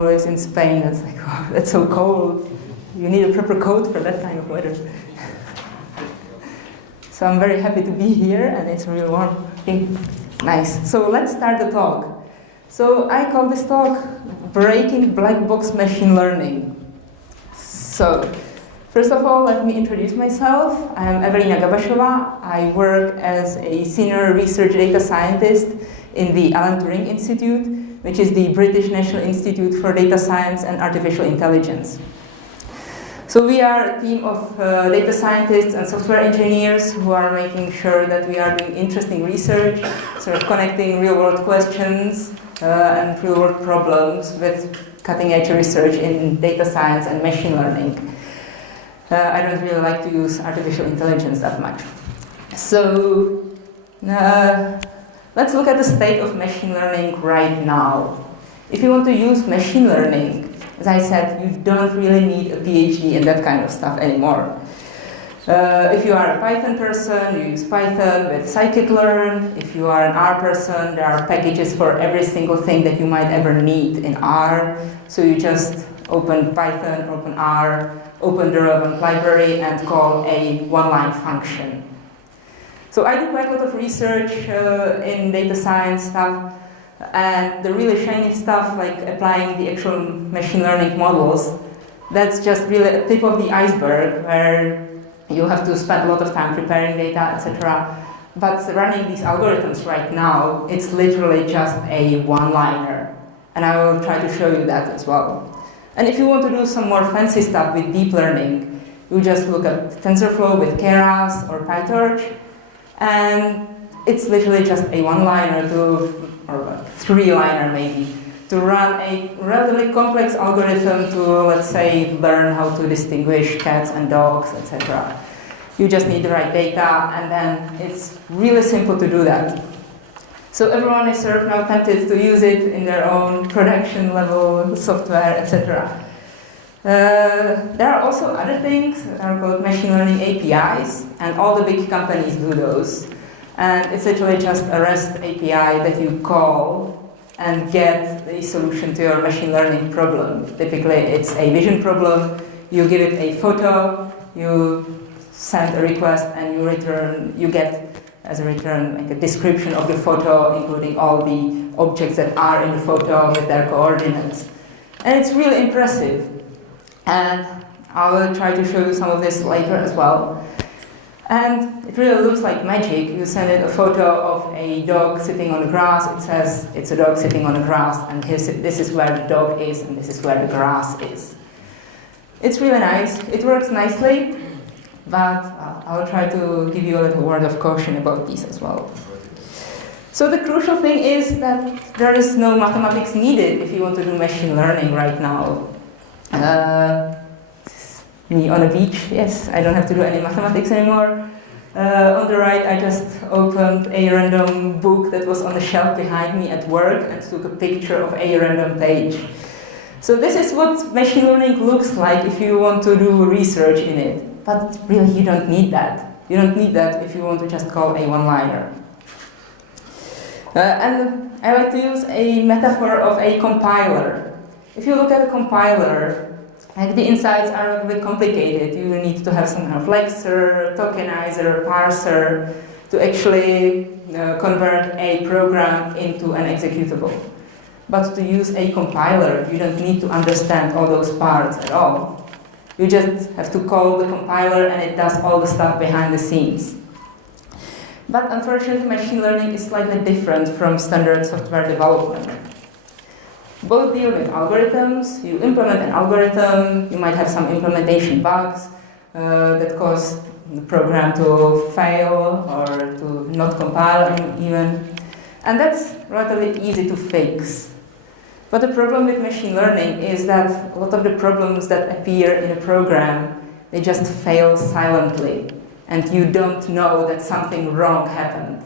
Always in Spain, it's like, oh, that's so cold. You need a proper coat for that kind of weather. So I'm very happy to be here, and it's really warm. Okay. Nice. So let's start the talk. So I call this talk Breaking Black Box Machine Learning. So first of all, let me introduce myself. I'm Evelina Gabasova. I work as a senior research data scientist in the Alan Turing Institute, which is the British National Institute for Data Science and Artificial Intelligence. So we are a team of data scientists and software engineers who are making sure that we are doing interesting research, sort of connecting real-world questions and real-world problems with cutting-edge research in data science and machine learning. I don't really like to use artificial intelligence that much. So let's look at the state of machine learning right now. If you want to use machine learning, as I said, you don't really need a PhD in that kind of stuff anymore. If you are a Python person, you use Python with scikit-learn. If you are an R person, there are packages for every single thing that you might ever need in R. So you just open Python, open R, open the relevant library, and call a one-line function. So I do quite a lot of research in data science stuff, and the really shiny stuff, like applying the actual machine learning models, that's just really a tip of the iceberg, where you have to spend a lot of time preparing data, etc. But running these algorithms right now, it's literally just a one-liner, and I will try to show you that as well. And if you want to do some more fancy stuff with deep learning, you just look at TensorFlow with Keras or PyTorch, and it's literally just a one-liner or a three-liner maybe, to run a relatively complex algorithm to, let's say, learn how to distinguish cats and dogs, etc. You just need the right data, and then it's really simple to do that. So everyone is sort of now tempted to use it in their own production level software, etc. There are also other things that are called machine learning APIs, and all the big companies do those. And it's literally just a REST API that you call and get the solution to your machine learning problem. Typically, it's a vision problem. You give it a photo, you send a request, and you get as a return like a description of the photo, including all the objects that are in the photo with their coordinates. And it's really impressive. And I will try to show you some of this later as well. And it really looks like magic. You send it a photo of a dog sitting on the grass. It says it's a dog sitting on the grass, and this is where the dog is, and this is where the grass is. It's really nice. It works nicely, but I'll try to give you a little word of caution about these as well. So the crucial thing is that there is no mathematics needed if you want to do machine learning right now. Me on a beach, yes, I don't have to do any mathematics anymore. On the right, I just opened a random book that was on the shelf behind me at work and took a picture of a random page. So this is what machine learning looks like if you want to do research in it. But really, you don't need that. You don't need that if you want to just call a one-liner. And I like to use a metaphor of a compiler. If you look at a compiler, like the insides are a bit complicated. You need to have some kind of lexer, tokenizer, parser to actually convert a program into an executable. But to use a compiler, you don't need to understand all those parts at all. You just have to call the compiler, and it does all the stuff behind the scenes. But unfortunately, machine learning is slightly different from standard software development. Both deal with algorithms. You implement an algorithm, you might have some implementation bugs that cause the program to fail or to not compile even. And that's relatively easy to fix. But the problem with machine learning is that a lot of the problems that appear in a program, they just fail silently, and you don't know that something wrong happened.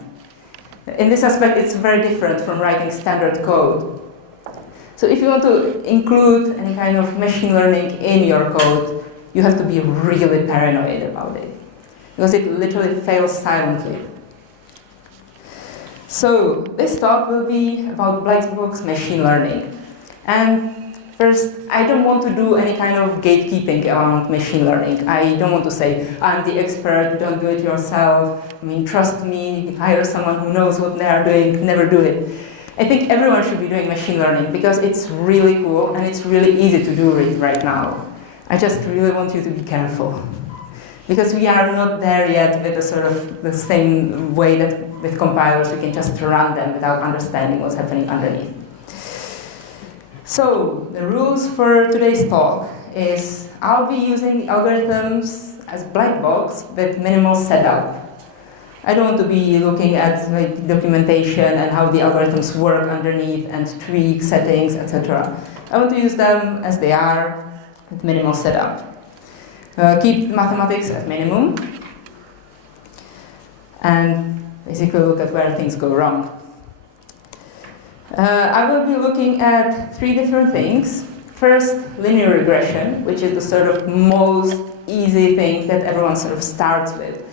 In this aspect, it's very different from writing standard code. So if you want to include any kind of machine learning in your code, you have to be really paranoid about it, because it literally fails silently. So this talk will be about black box machine learning. And First, I don't want to do any kind of gatekeeping around machine learning. I don't want to say, I'm the expert, don't do it yourself. I mean, trust me, hire someone who knows what they are doing, never do it. I think everyone should be doing machine learning because it's really cool and it's really easy to do it right now. I just really want you to be careful. Because we are not there yet with the sort of the same way that with compilers we can just run them without understanding what's happening underneath. So the rules for today's talk is I'll be using algorithms as black box with minimal setup. I don't want to be looking at like documentation and how the algorithms work underneath and tweak settings, etc. I want to use them as they are with minimal setup. Keep mathematics at minimum and basically look at where things go wrong. I will be looking at 3 different things. First, linear regression, which is the sort of most easy thing that everyone sort of starts with.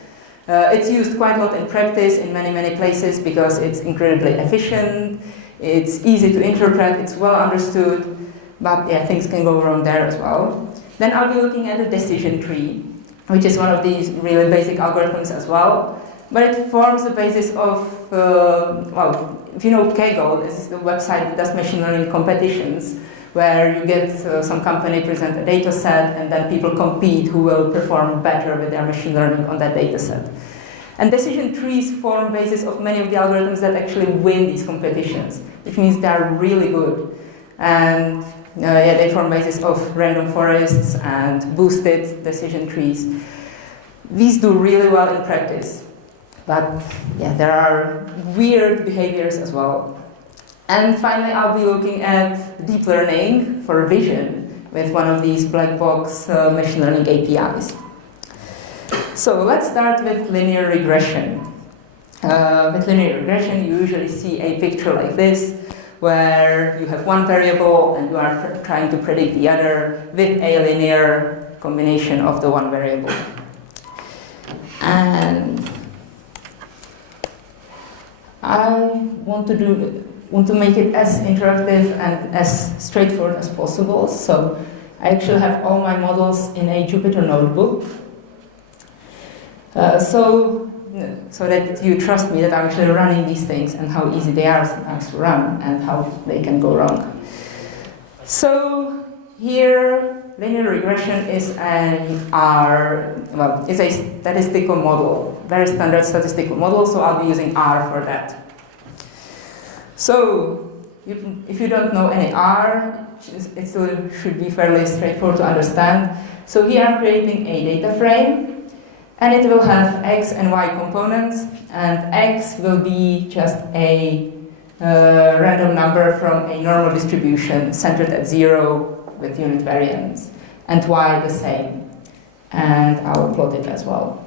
It's used quite a lot in practice in many, many places because it's incredibly efficient, it's easy to interpret, it's well understood, but yeah, things can go wrong there as well. Then I'll be looking at the decision tree, which is one of these really basic algorithms as well. But it forms the basis of, well, if you know Kaggle, this is the website that does machine learning competitions, where you get some company present a data set and then people compete who will perform better with their machine learning on that data set. And decision trees form basis of many of the algorithms that actually win these competitions, which means they are really good. And yeah, they form basis of random forests and boosted decision trees. These do really well in practice, but yeah, there are weird behaviors as well. And finally, I'll be looking at deep learning for vision with one of these black box machine learning APIs. So let's start with linear regression. With linear regression, you usually see a picture like this, where you have one variable and you are trying to predict the other with a linear combination of the one variable. And I want to make it as interactive and as straightforward as possible. So I actually have all my models in a Jupyter notebook. So that you trust me that I'm actually running these things and how easy they are sometimes to run and how they can go wrong. So here, linear regression is is a statistical model, very standard statistical model, so I'll be using R for that. So if you don't know any R, it still should be fairly straightforward to understand. So here I'm creating a data frame. And it will have X and Y components, and X will be just a random number from a normal distribution centered at 0 with unit variance, and Y the same. And I'll plot it as well.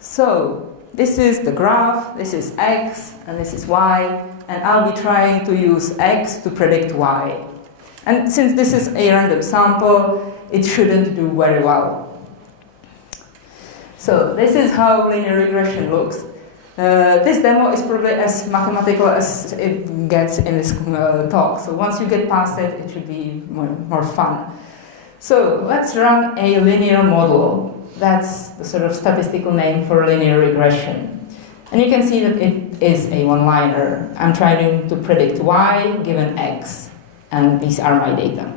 So this is the graph, this is X, and this is Y, and I'll be trying to use X to predict Y. And since this is a random sample, it shouldn't do very well. So this is how linear regression looks. This demo is probably as mathematical as it gets in this talk. So once you get past it, it should be more fun. So let's run a linear model. That's the sort of statistical name for linear regression. And you can see that it is a one-liner. I'm trying to predict Y given X. And these are my data.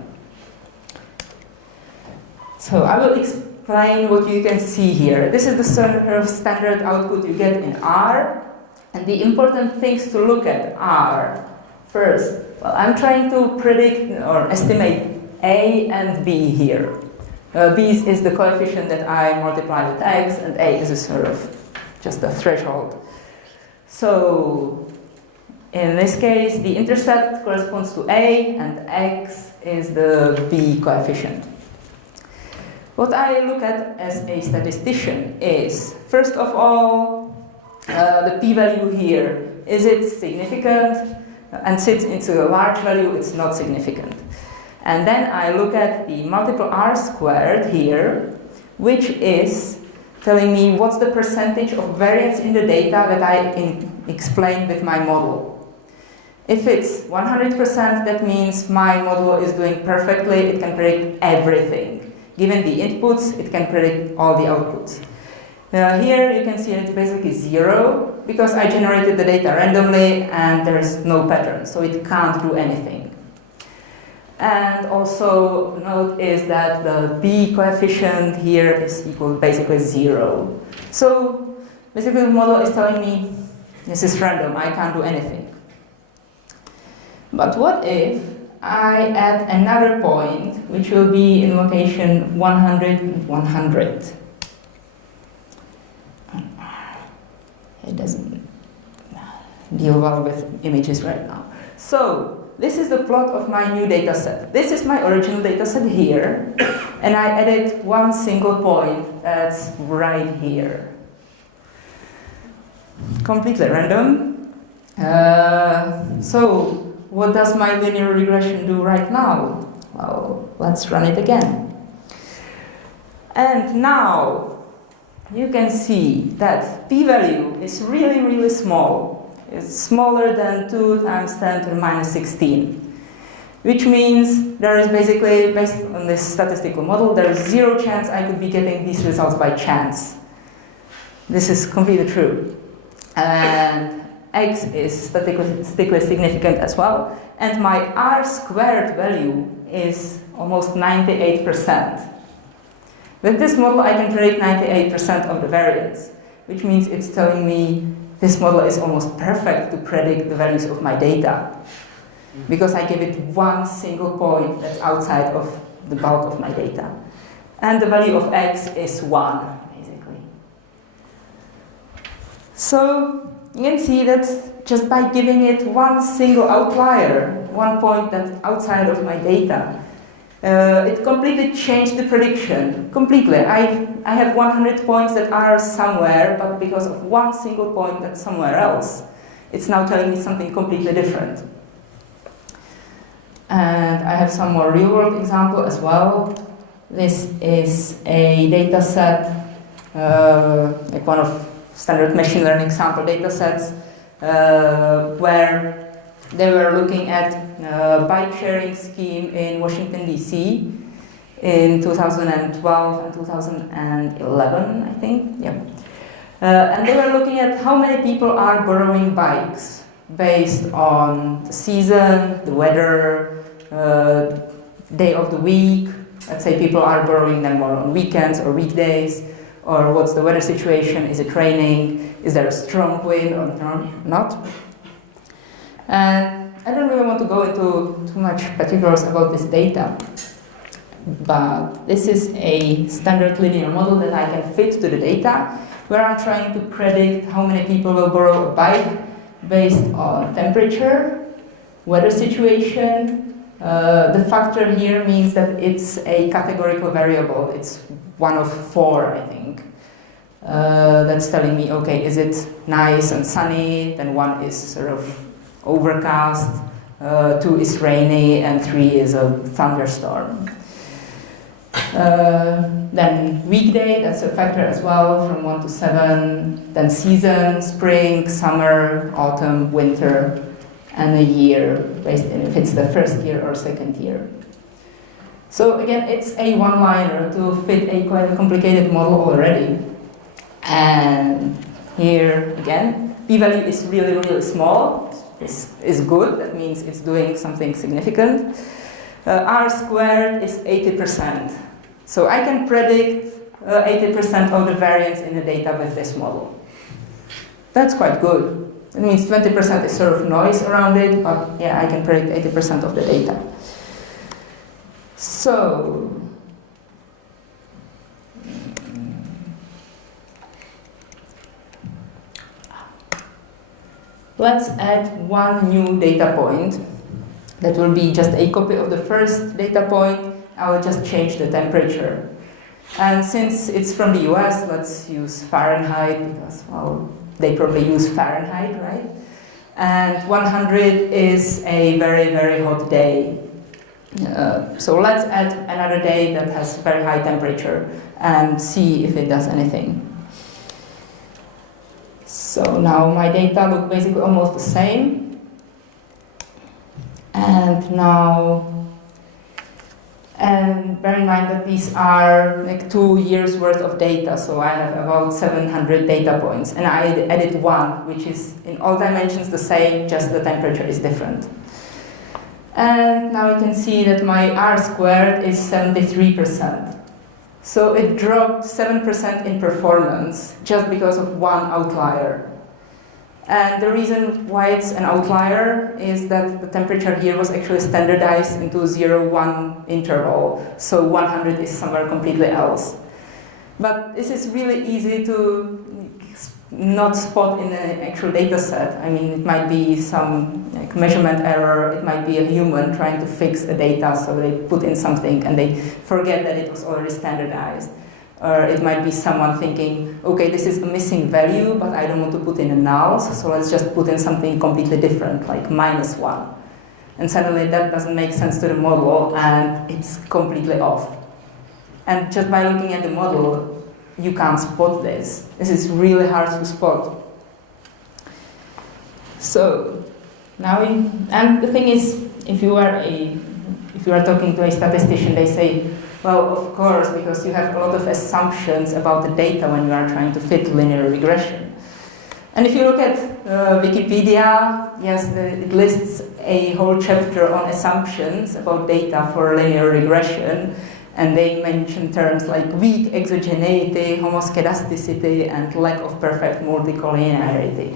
So I will explain what you can see here. This is the sort of standard output you get in R. And the important things to look at are, first, well, I'm trying to predict or estimate A and B here. B is the coefficient that I multiply with X, and A is a sort of just a threshold. So in this case, the intercept corresponds to A, and X is the B coefficient. What I look at as a statistician is, first of all, the p-value here. Is it significant? And since it's a large value, it's not significant. And then I look at the multiple R squared here, which is telling me what's the percentage of variance in the data that I explained with my model. If it's 100%, that means my model is doing perfectly. It can predict everything. Given the inputs, it can predict all the outputs. Here you can see it's basically 0 because I generated the data randomly and there is no pattern, so it can't do anything. And also note is that the B coefficient here is equal to basically 0. So basically the model is telling me this is random, I can't do anything. But what if I add another point, which will be in location 100 and 100? It doesn't deal well with images right now. So this is the plot of my new data set. This is my original data set here, and I added one single point that's right here. Completely random. So what does my linear regression do right now? Well, let's run it again. And now you can see that p-value is really, really small. It's smaller than 2 times 10 to the minus 16, which means there is basically, based on this statistical model, there is 0 chance I could be getting these results by chance. This is completely true. And x is statistically significant as well, and my r squared value is almost 98%. With this model, I can predict 98% of the variance, which means it's telling me this model is almost perfect to predict the values of my data, because I give it one single point that's outside of the bulk of my data. And the value of x is 1, basically. So you can see that just by giving it one single outlier, one point that's outside of my data, it completely changed the prediction. Completely. I have 100 points that are somewhere, but because of one single point that's somewhere else, it's now telling me something completely different. And I have some more real-world example as well. This is a data set, like one of standard machine learning sample data sets, where they were looking at a bike sharing scheme in Washington, D.C. in 2012 and 2011, I think. Yeah. And they were looking at how many people are borrowing bikes based on the season, the weather, day of the week. Let's say people are borrowing them more on weekends or weekdays, or what's the weather situation? Is it raining? Is there a strong wind or not? And I don't really want to go into too much particulars about this data, but this is a standard linear model that I can fit to the data, where I'm trying to predict how many people will borrow a bike based on temperature, weather situation. The factor here means that it's a categorical variable. It's 1 of 4, I think. That's telling me, okay, is it nice and sunny? Then 1 is sort of overcast, 2 is rainy, and 3 is a thunderstorm. Then weekday, that's a factor as well, from 1 to 7. Then season, spring, summer, autumn, winter, and a year, based on if it's the first year or second year. So again, it's a one-liner to fit a quite complicated model already. And here again, p-value is really, really small. This is good, that means it's doing something significant. R squared is 80%. So I can predict 80% of the variance in the data with this model. That's quite good. It means 20% is sort of noise around it, but yeah, I can predict 80% of the data. So, let's add one new data point that will be just a copy of the first data point. I will just change the temperature. And since it's from the US, let's use Fahrenheit, because, well, they probably use Fahrenheit, right? And 100 is a very, very hot day. So let's add another day that has very high temperature and see if it does anything. So now my data look basically almost the same. And now, and bear in mind that these are like 2 years worth of data, so I have about 700 data points, and I added one, which is in all dimensions the same, just the temperature is different. And now you can see that my R squared is 73%. So it dropped 7% in performance just because of one outlier. And the reason why it's an outlier is that the temperature here was actually standardized into 0-1 interval, so 100 is somewhere completely else. But this is really easy to not spot in an actual data set. I mean, it might be some like measurement error, it might be a human trying to fix a data, so they put in something and they forget that it was already standardized. Or it might be someone thinking, okay, this is a missing value, but I don't want to put in a null, so let's just put in something completely different, like -1. And suddenly that doesn't make sense to the model, and it's completely off. And just by looking at the model, you can't spot this. This is really hard to spot. So now, and the thing is, if you are talking to a statistician, they say, well, of course, because you have a lot of assumptions about the data when you are trying to fit linear regression. And if you look at Wikipedia, yes, it lists a whole chapter on assumptions about data for linear regression, and they mention terms like weak exogeneity, homoscedasticity, and lack of perfect multicollinearity.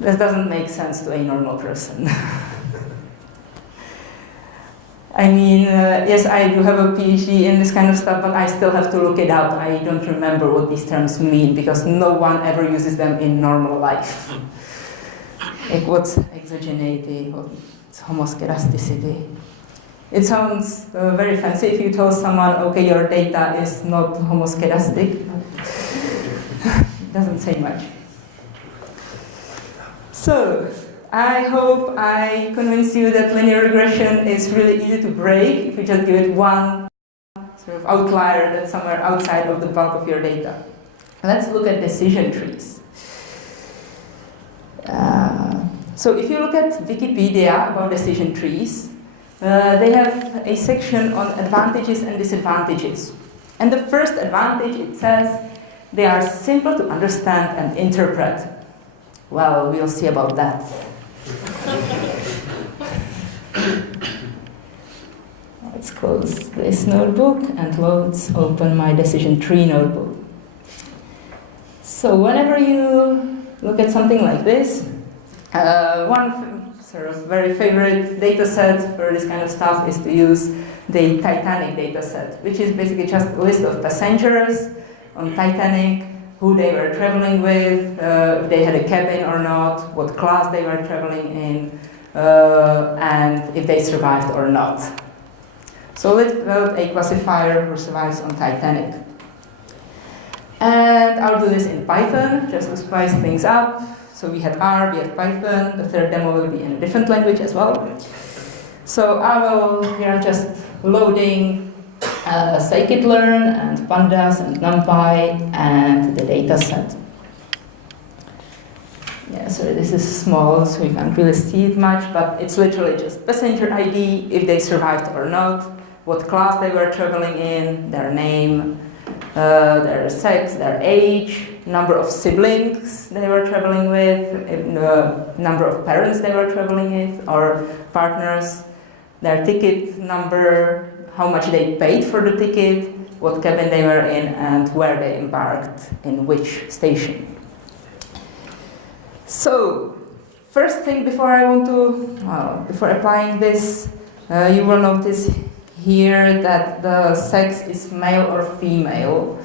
This doesn't make sense to a normal person. I mean, yes, I do have a PhD in this kind of stuff, but I still have to look it up. I don't remember what these terms mean because no one ever uses them in normal life. Like, what's exogeneity? What's homoscedasticity? It sounds very fancy if you tell someone, okay, your data is not homoscedastic. It doesn't say much. So, I hope I convinced you that linear regression is really easy to break if you just give it one sort of outlier that's somewhere outside of the bulk of your data. Let's look at decision trees. So if you look at Wikipedia about decision trees, they have a section on advantages and disadvantages. And the first advantage, it says, they are simple to understand and interpret. Well, we'll see about that. Let's close this notebook and let's open my decision tree notebook. So whenever you look at something like this, one sort of very favorite data set for this kind of stuff is to use the Titanic data set, which is basically just a list of passengers on Titanic, who they were traveling with, if they had a cabin or not, what class they were traveling in, and if they survived or not. So let's build a classifier who survives on Titanic. And I'll do this in Python, just to spice things up. So we had R, we have Python, the third demo will be in a different language as well. So here I'm just loading scikit-learn and pandas and numpy and the data set. Yeah, sorry, this is small, so you can't really see it much, but it's literally just passenger ID, if they survived or not, what class they were traveling in, their name, their sex, their age, number of siblings they were traveling with, number of parents they were traveling with, or partners, their ticket number, how much they paid for the ticket, what cabin they were in, and where they embarked, in which station. So, first thing before before applying this, you will notice here that the sex is male or female.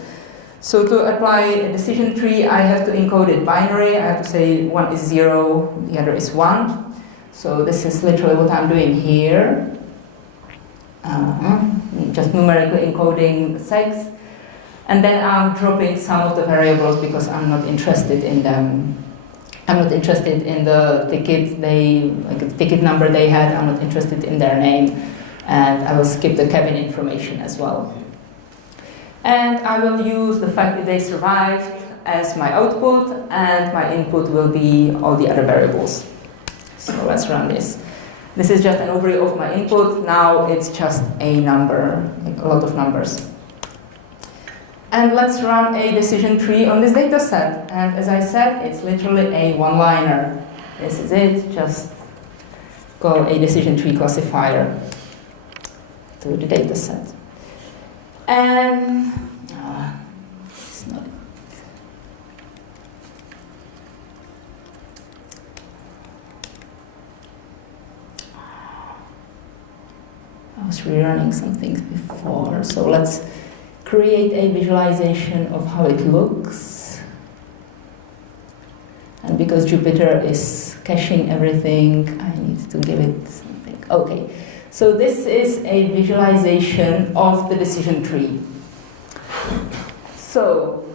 So to apply a decision tree, I have to encode it binary. I have to say one is 0, the other is 1. So this is literally what I'm doing here. Just numerically encoding the sex. And then I'm dropping some of the variables because I'm not interested in them. I'm not interested in the ticket the ticket number they had. I'm not interested in their name. And I will skip the cabin information as well. And I will use the fact that they survived as my output, and my input will be all the other variables. So let's run this. This is just an overview of my input. Now it's just a number, like a lot of numbers. And let's run a decision tree on this data set. And as I said, it's literally a one-liner. This is it, just call a decision tree classifier to the data set. And it's not. I was rerunning some things before, so let's create a visualization of how it looks. And because Jupyter is caching everything, I need to give it something. Okay, so this is a visualization of the decision tree. So,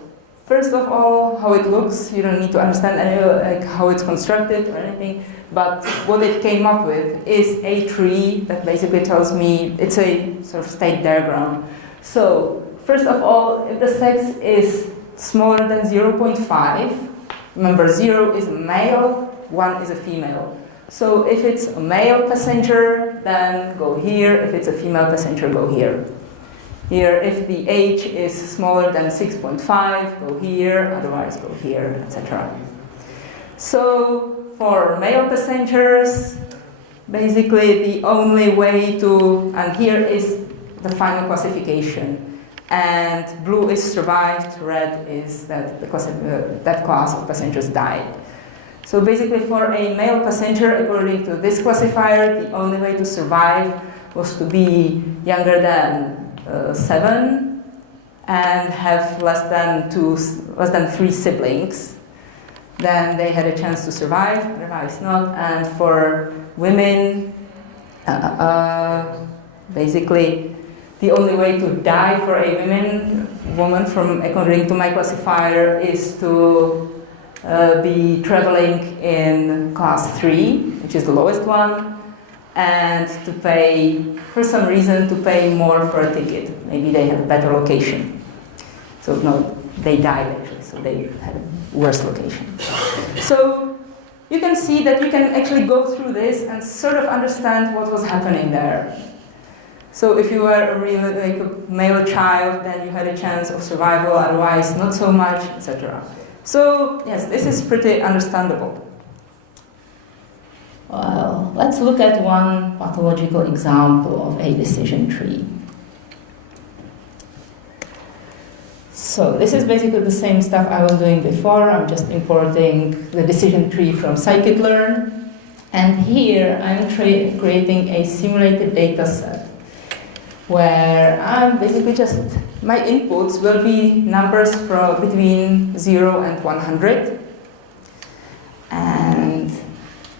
first of all, how it looks, you don't need to understand any, how it's constructed or anything, but what it came up with is a tree that basically tells me, it's a sort of state diagram. So, first of all, if the sex is smaller than 0.5, remember 0 is a male, 1 is a female. So if it's a male passenger, then go here. If it's a female passenger, go here. Here, if the age is smaller than 6.5, go here, otherwise go here, etc. So for male passengers, basically the only way to, and here is the final classification. And blue is survived, red is that that class of passengers died. So basically for a male passenger, according to this classifier, the only way to survive was to be younger than 7 and have less than 3 siblings. Then they had a chance to survive, otherwise not. And for women, basically the only way to die for a woman from according to my classifier is to be traveling in class 3, which is the lowest one, and to pay, for some reason, to pay more for a ticket. Maybe they have a better location. So no, they died actually, so they had a worse location. So you can see that you can actually go through this and sort of understand what was happening there. So if you were a really like a male child, then you had a chance of survival, otherwise not so much, etc. So yes, this is pretty understandable. Well, let's look at one pathological example of a decision tree. So this is basically the same stuff I was doing before. I'm just importing the decision tree from scikit-learn. And here I'm creating a simulated data set where I'm basically just, my inputs will be numbers from between 0 and 100. And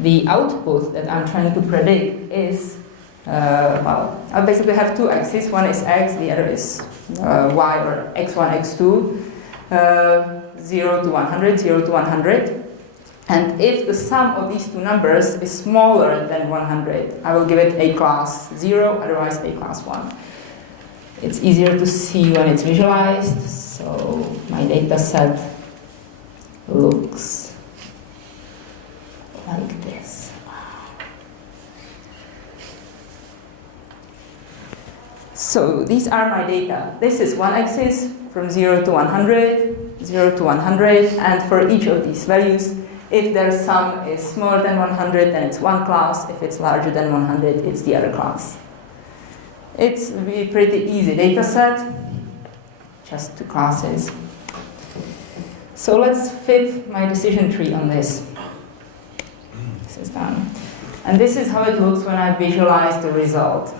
the output that I'm trying to predict is, well, I basically have 2 axes. One is x, the other is y, or x1, x2, 0 to 100, 0 to 100. And if the sum of these 2 numbers is smaller than 100, I will give it a class 0, otherwise a class 1. It's easier to see when it's visualized, so my data set looks like this. So these are my data. This is one axis from 0 to 100, 0 to 100, and for each of these values, if their sum is smaller than 100, then it's one class. If it's larger than 100, it's the other class. It's a pretty easy data set, just 2 classes. So let's fit my decision tree on this. This is done. And this is how it looks when I visualize the result.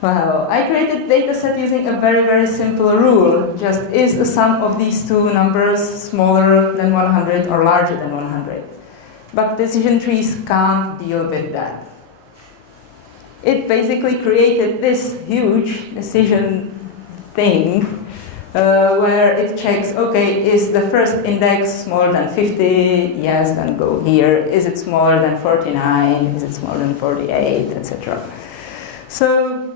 Well, I created data set using a very, very simple rule. Just, is the sum of these 2 numbers smaller than 100 or larger than 100? But decision trees can't deal with that. It basically created this huge decision thing where it checks, okay, is the first index smaller than 50? Yes, then go here. Is it smaller than 49? Is it smaller than 48, etc. So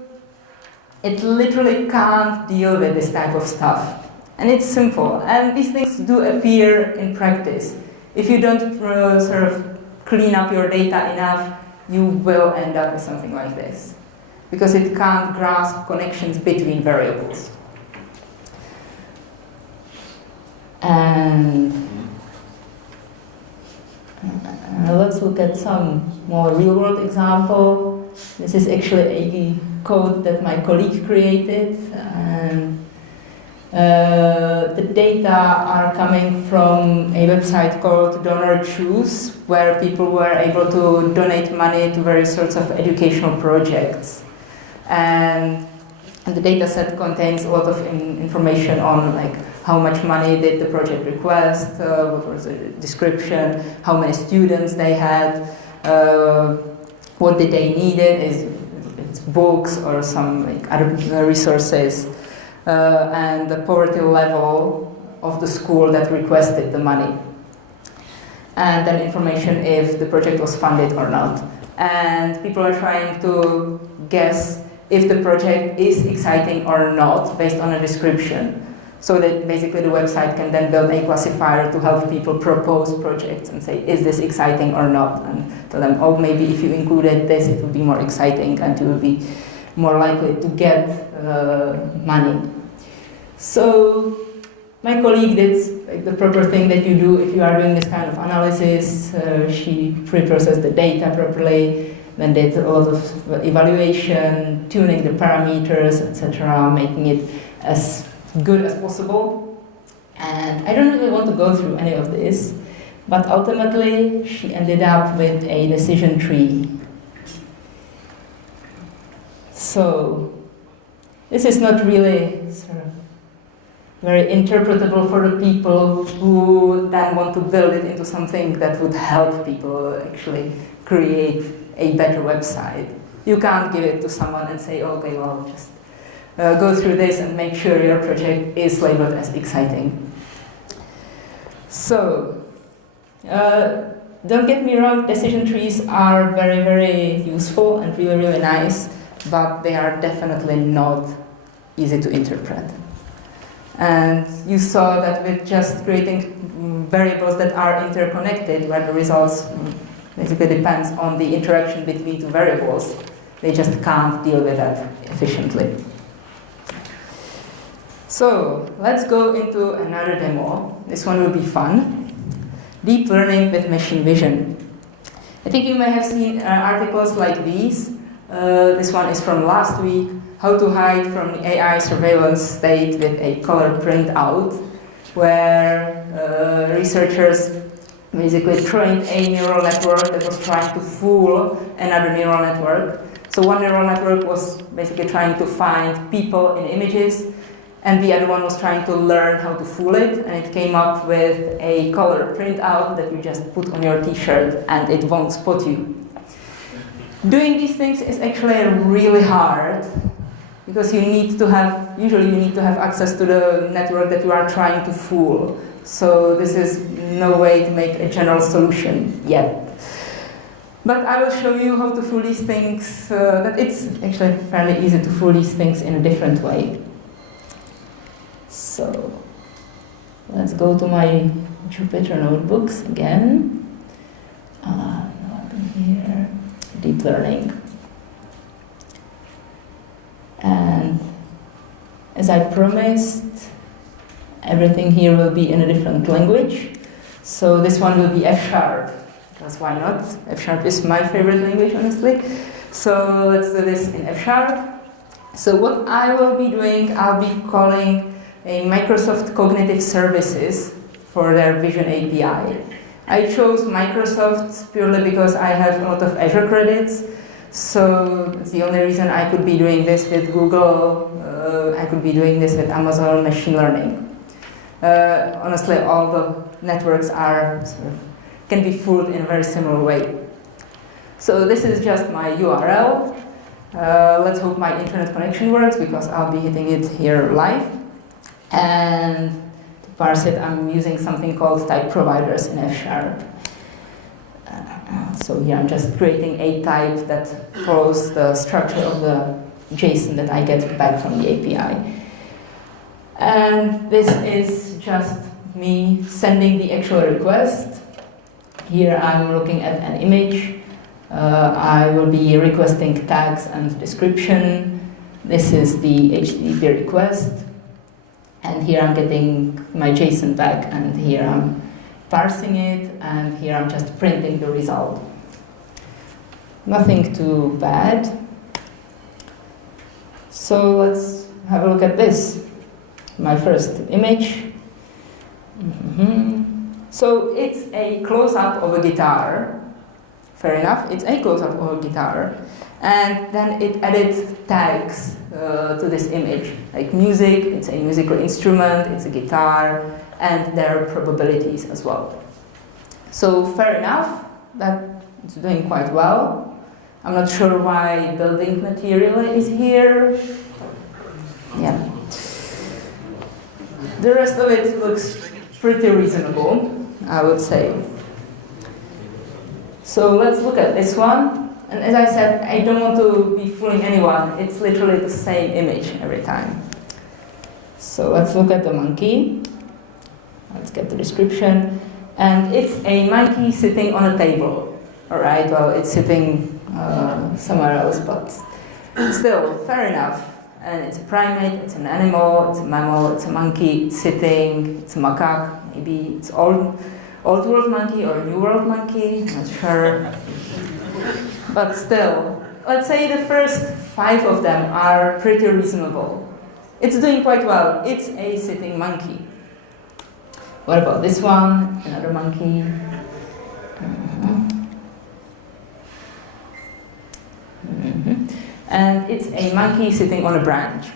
it literally can't deal with this type of stuff. And it's simple. And these things do appear in practice. If you don't sort of clean up your data enough, you will end up with something like this, because it can't grasp connections between variables. And let's look at some more real-world example. This is actually a code that my colleague created, and the data are coming from a website called Donor Choose, where people were able to donate money to various sorts of educational projects. And the data set contains a lot of information on like how much money did the project request, what was the description, how many students they had, what did they need, it's books or some like other resources, and the poverty level of the school that requested the money. And then information if the project was funded or not. And people are trying to guess if the project is exciting or not based on a description. So that basically the website can then build a classifier to help people propose projects and say, is this exciting or not? And tell them, oh, maybe if you included this, it would be more exciting and you would be more likely to get money. So my colleague did like the proper thing that you do if you are doing this kind of analysis. She pre-processed the data properly, then did a lot of evaluation, tuning the parameters, etc., making it as good as possible. And I don't really want to go through any of this, but ultimately she ended up with a decision tree. So this is not really sort of very interpretable for the people who then want to build it into something that would help people actually create a better website. You can't give it to someone and say, okay, well, just go through this and make sure your project is labeled as exciting. So, don't get me wrong, decision trees are very, very useful and really, really nice, but they are definitely not easy to interpret. And you saw that with just creating variables that are interconnected, where the results basically depends on the interaction between two variables, they just can't deal with that efficiently. So let's go into another demo. This one will be fun. Deep learning with machine vision. I think you may have seen articles like these. This one is from last week. How to hide from the AI surveillance state with a color printout, where researchers basically trained a neural network that was trying to fool another neural network. So one neural network was basically trying to find people in images, and the other one was trying to learn how to fool it, and it came up with a color printout that you just put on your t-shirt and it won't spot you. Doing these things is actually really hard, because usually you need to have access to the network that you are trying to fool. So this is no way to make a general solution yet. But I will show you how to fool these things, that it's actually fairly easy to fool these things in a different way. So let's go to my Jupyter notebooks again. Now I'm here, deep learning. And as I promised, everything here will be in a different language. So this one will be F#, because why not? F# is my favorite language, honestly. So let's do this in F#. So what I will be doing, I'll be calling a Microsoft Cognitive Services for their Vision API. I chose Microsoft purely because I have a lot of Azure credits. So it's the only reason I could be doing this with Google, I could be doing this with Amazon machine learning. Honestly, all the networks are can be fooled in a very similar way. So this is just my URL. Let's hope my internet connection works, because I'll be hitting it here live. And to parse it, I'm using something called type providers in F#. So here I'm just creating a type that follows the structure of the JSON that I get back from the API. And this is just me sending the actual request. Here I'm looking at an image. I will be requesting tags and description. This is the HTTP request. And here I'm getting my JSON back, and here I'm parsing it, and here I'm just printing the result. Nothing too bad. So let's have a look at this. My first image. So it's a close-up of a guitar. Fair enough, it's a close-up of a guitar. And then it added tags to this image, like music, it's a musical instrument, it's a guitar, and there are probabilities as well. So fair enough, that it's doing quite well. I'm not sure why building material is here. Yeah. The rest of it looks pretty reasonable, I would say. So let's look at this one. And as I said, I don't want to be fooling anyone. It's literally the same image every time. So let's look at the monkey. Let's get the description. And it's a monkey sitting on a table. All right, well, it's sitting somewhere else, but still, fair enough. And it's a primate, it's an animal, it's a mammal, it's a monkey, it's sitting, it's a macaque, maybe it's old world monkey or new world monkey, not sure. But still, let's say the first 5 of them are pretty reasonable. It's doing quite well. It's a sitting monkey. What about this one? Another monkey. And it's a monkey sitting on a branch.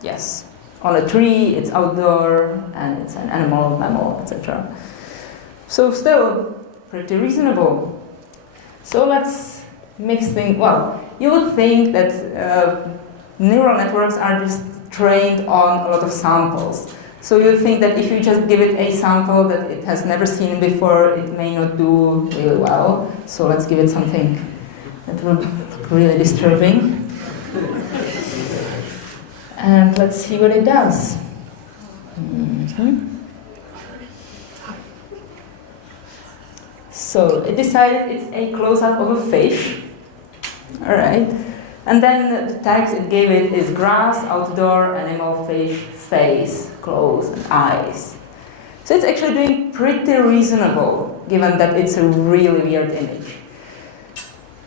Yes. On a tree, it's outdoor, and it's an animal, mammal, etc. So still, pretty reasonable. So let's mix things. Well, you would think that neural networks are just trained on a lot of samples. So you think that if you just give it a sample that it has never seen before, it may not do really well. So let's give it something that will be really disturbing. And let's see what it does. So it decided it's a close-up of a fish. All right. And then the tags it gave it is grass, outdoor, animal, fish, face, clothes, and eyes. So it's actually doing pretty reasonable, given that it's a really weird image.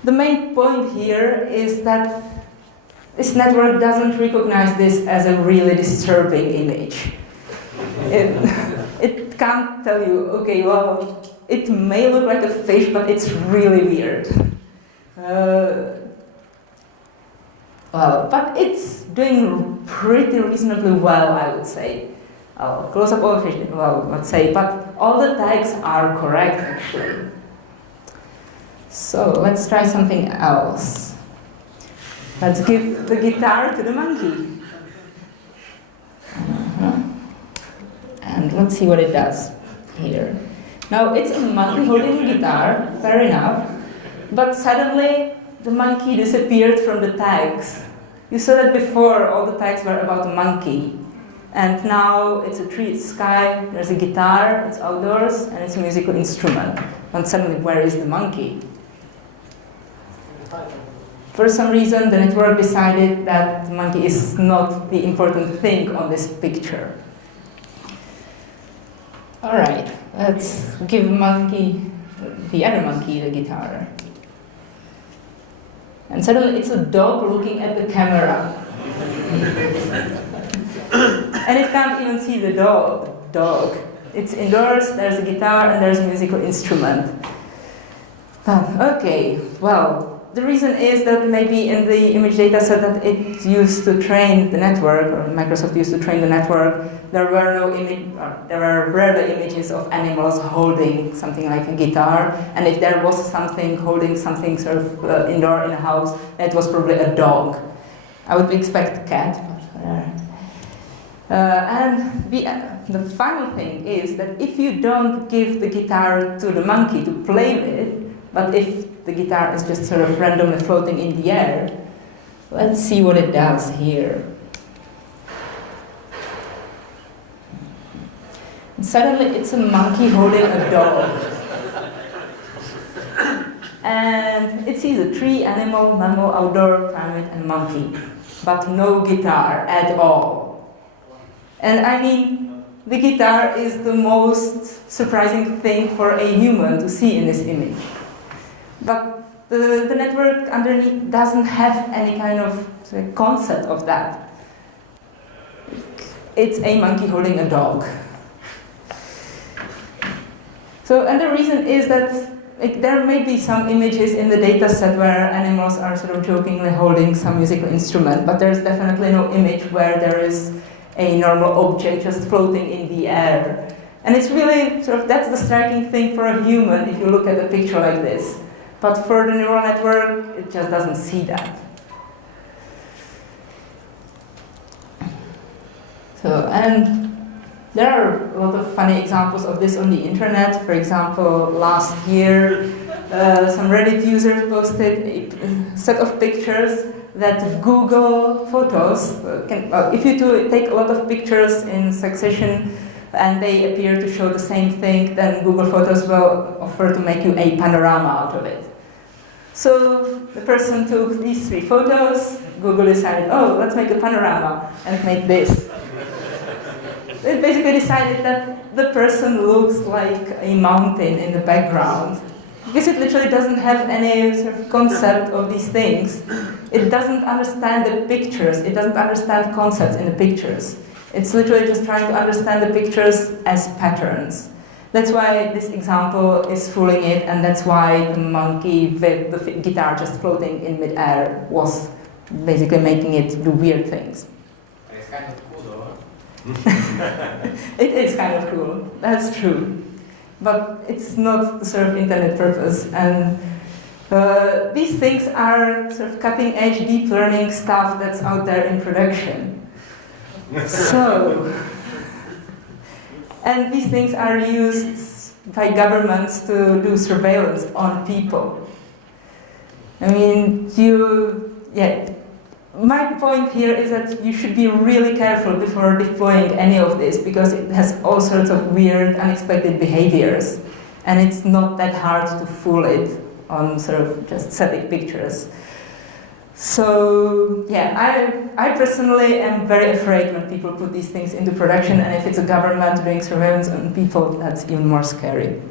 The main point here is that this network doesn't recognize this as a really disturbing image. It can't tell you, okay, well, it may look like a fish, but it's really weird. But it's doing pretty reasonably well, I would say. Close-up of a fish, well, let's say, but all the tags are correct, actually. So let's try something else. Let's give the guitar to the monkey. And let's see what it does here. Now, it's a monkey holding a guitar, fair enough, but suddenly the monkey disappeared from the tags. You saw that before, all the tags were about a monkey. And now it's a tree, it's sky, there's a guitar, it's outdoors, and it's a musical instrument. And suddenly, where is the monkey? For some reason, the network decided that the monkey is not the important thing on this picture. All right, let's give the other monkey the guitar. And suddenly it's a dog looking at the camera. And it can't even see the dog. It's indoors, there's a guitar, and there's a musical instrument. Okay, well, the reason is that maybe in the image data set that it used to train the network, or Microsoft used to train the network, there were rarely images of animals holding something like a guitar, and if there was something holding something sort of indoor in a house, it was probably a dog. I would expect a cat, but whatever. And the final thing is that if you don't give the guitar to the monkey to play with, but if the guitar is just sort of randomly floating in the air, Let's see what it does here. And suddenly it's a monkey holding a dog. And it sees a tree, animal, mammal, outdoor, primate, and monkey, but no guitar at all. And I mean, the guitar is the most surprising thing for a human to see in this image. But the network underneath doesn't have any kind of concept of that. It's a monkey holding a dog. So, and the reason is that there may be some images in the data set where animals are sort of jokingly holding some musical instrument, but there's definitely no image where there is a normal object just floating in the air. And it's really sort of, that's the striking thing for a human if you look at a picture like this. But for the neural network, it just doesn't see that. So, and there are a lot of funny examples of this on the internet. For example, last year, some Reddit users posted a set of pictures that Google Photos can, if you take a lot of pictures in succession and they appear to show the same thing, then Google Photos will offer to make you a panorama out of it. So the person took these 3 photos, Google decided, oh, let's make a panorama, and made this. It basically decided that the person looks like a mountain in the background. Because it literally doesn't have any sort of concept of these things. It doesn't understand the pictures. It doesn't understand concepts in the pictures. It's literally just trying to understand the pictures as patterns. That's why this example is fooling it, and that's why the monkey with the guitar just floating in midair was basically making it do weird things. It's kind of cool though. It is kind of cool, that's true. But it's not the sort of intended purpose. And these things are sort of cutting edge deep learning stuff that's out there in production. So, and these things are used by governments to do surveillance on people. I mean, my point here is that you should be really careful before deploying any of this, because it has all sorts of weird, unexpected behaviors. And it's not that hard to fool it on sort of just static pictures. So, yeah, I personally am very afraid when people put these things into production, and if it's a government doing surveillance on people, that's even more scary.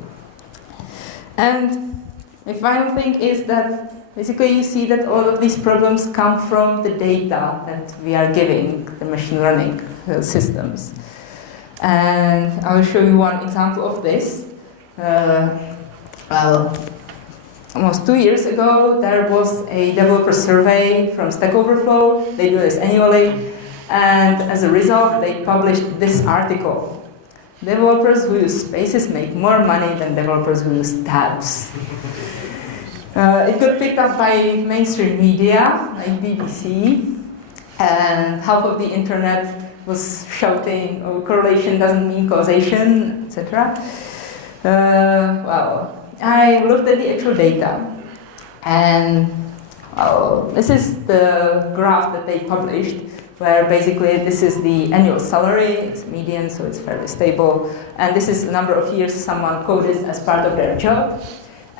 And the final thing is that basically you see that all of these problems come from the data that we are giving the machine learning systems. And I'll show you one example of this. Almost 2 years ago, there was a developer survey from Stack Overflow. They do this annually. And as a result, they published this article. Developers who use spaces make more money than developers who use tabs. It got picked up by mainstream media, like BBC, and half of the internet was shouting, oh, correlation doesn't mean causation, etc. Well, I looked at the actual data, and this is the graph that they published, where basically this is the annual salary, it's median, so it's fairly stable, and this is the number of years someone coded as part of their job.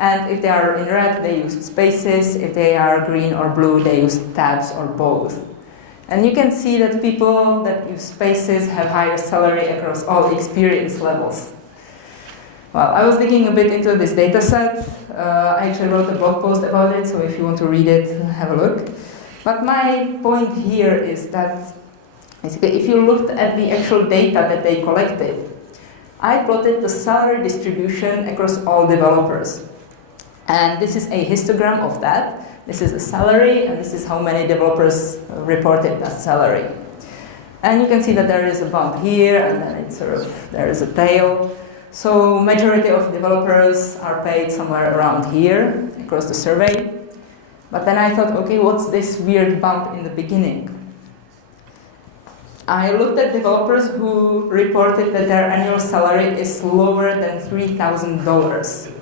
And if they are in red, they use spaces. If they are green or blue, they use tabs or both. And you can see that people that use spaces have higher salary across all experience levels. Well, I was digging a bit into this data set. I actually wrote a blog post about it, so if you want to read it, have a look. But my point here is that basically if you looked at the actual data that they collected, I plotted the salary distribution across all developers. And this is a histogram of that. This is a salary, and this is how many developers reported as salary. And you can see that there is a bump here, and then it's sort of, there is a tail. So majority of developers are paid somewhere around here across the survey. But then I thought, okay, what's this weird bump in the beginning? I looked at developers who reported that their annual salary is lower than $3,000.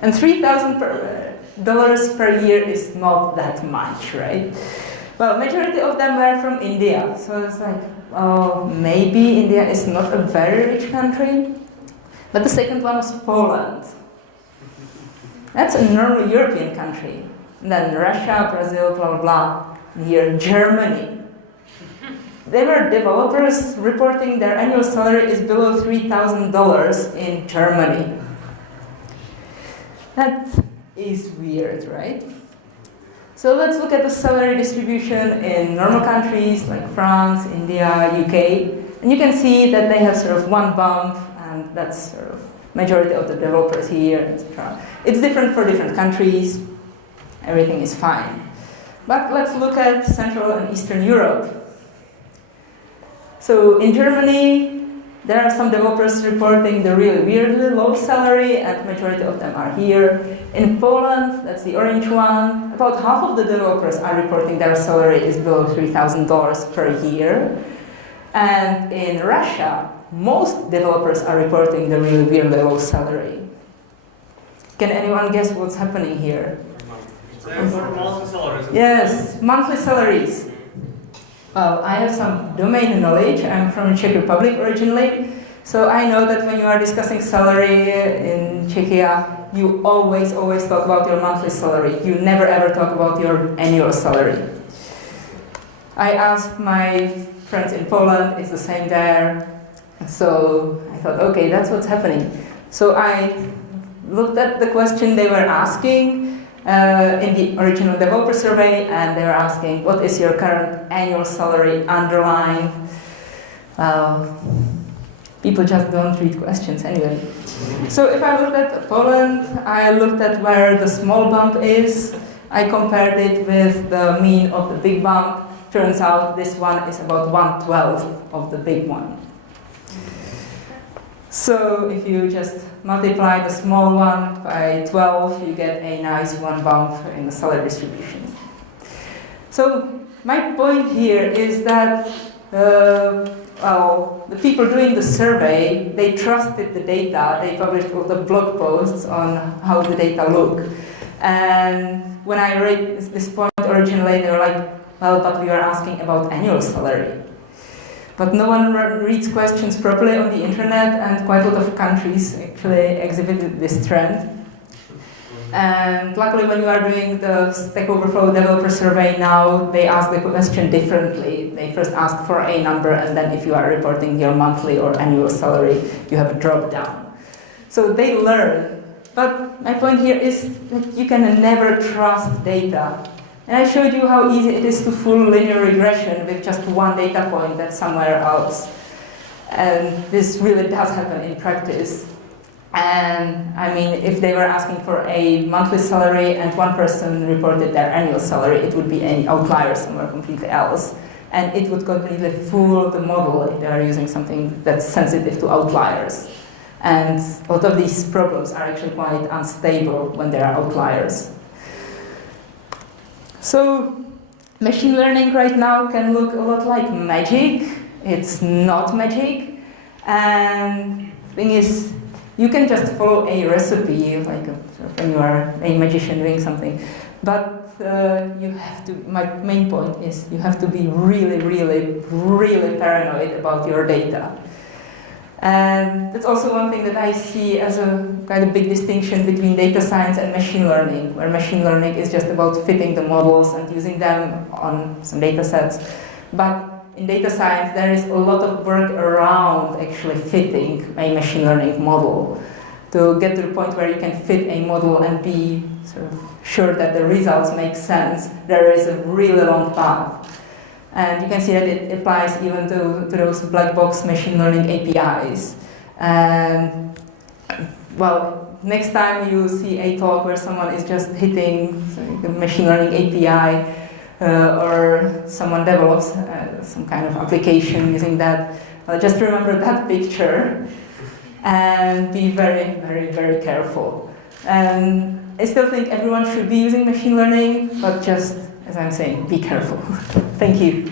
And $3,000 per year is not that much, right? Well, majority of them were from India, so it's like, oh, maybe India is not a very rich country. But the second one was Poland. That's a normal European country. And then Russia, Brazil, blah, blah, blah. And here, Germany. They were developers reporting their annual salary is below $3,000 in Germany. That is weird, right? So let's look at the salary distribution in normal countries like France, India, UK. And you can see that they have sort of one bump, and that's sort of majority of the developers here, etc. It's different for different countries. Everything is fine. But let's look at Central and Eastern Europe. So in Germany, there are some developers reporting the really weirdly low salary, and majority of them are here. In Poland, that's the orange one, about half of the developers are reporting their salary is below $3,000 per year. And in Russia, most developers are reporting the really weirdly low salary. Can anyone guess what's happening here? Yes, monthly salaries. Well, I have some domain knowledge. I'm from Czech Republic originally, so I know that when you are discussing salary in Czechia, you always talk about your monthly salary. You never ever talk about your annual salary. I asked my friends in Poland, it's the same there. So I thought, okay, that's what's happening. So I looked at the question they were asking in the original developer survey, and they were asking, what is your current annual salary underlined? People just don't read questions anyway. So if I looked at Poland, I looked at where the small bump is. I compared it with the mean of the big bump. Turns out this one is about 1/12 of the big one. So if you just multiply the small one by 12, you get a nice one bump in the salary distribution. So my point here is that well, the people doing the survey, they trusted the data. They published all the blog posts on how the data look. And when I read this point originally, they were like, well, but we are asking about annual salary. But no one reads questions properly on the internet, and quite a lot of countries actually exhibited this trend. And luckily, when you are doing the Stack Overflow developer survey now, they ask the question differently. They first ask for a number, and then if you are reporting your monthly or annual salary, you have a drop down. So they learn. But my point here is that you can never trust data. And I showed you how easy it is to fool linear regression with just one data point that's somewhere else. And this really does happen in practice. And I mean, if they were asking for a monthly salary and one person reported their annual salary, it would be an outlier somewhere completely else. And it would completely fool the model if they are using something that's sensitive to outliers. And a lot of these problems are actually quite unstable when there are outliers. So machine learning right now can look a lot like magic. It's not magic. And the thing is, you can just follow a recipe, like when you are a magician doing something. But you have to, my main point is, you have to be really, really, really paranoid about your data. And that's also one thing that I see as a kind of big distinction between data science and machine learning, where machine learning is just about fitting the models and using them on some data sets. But in data science, there is a lot of work around actually fitting a machine learning model to get to the point where you can fit a model and be sort of sure that the results make sense. There is a really long path. And you can see that it applies even to those black box machine learning APIs. And well, next time you see a talk where someone is just hitting the machine learning API, or someone develops some kind of application using that, just remember that picture and be very, very, very careful. And I still think everyone should be using machine learning, but just, as I'm saying, be careful. Thank you.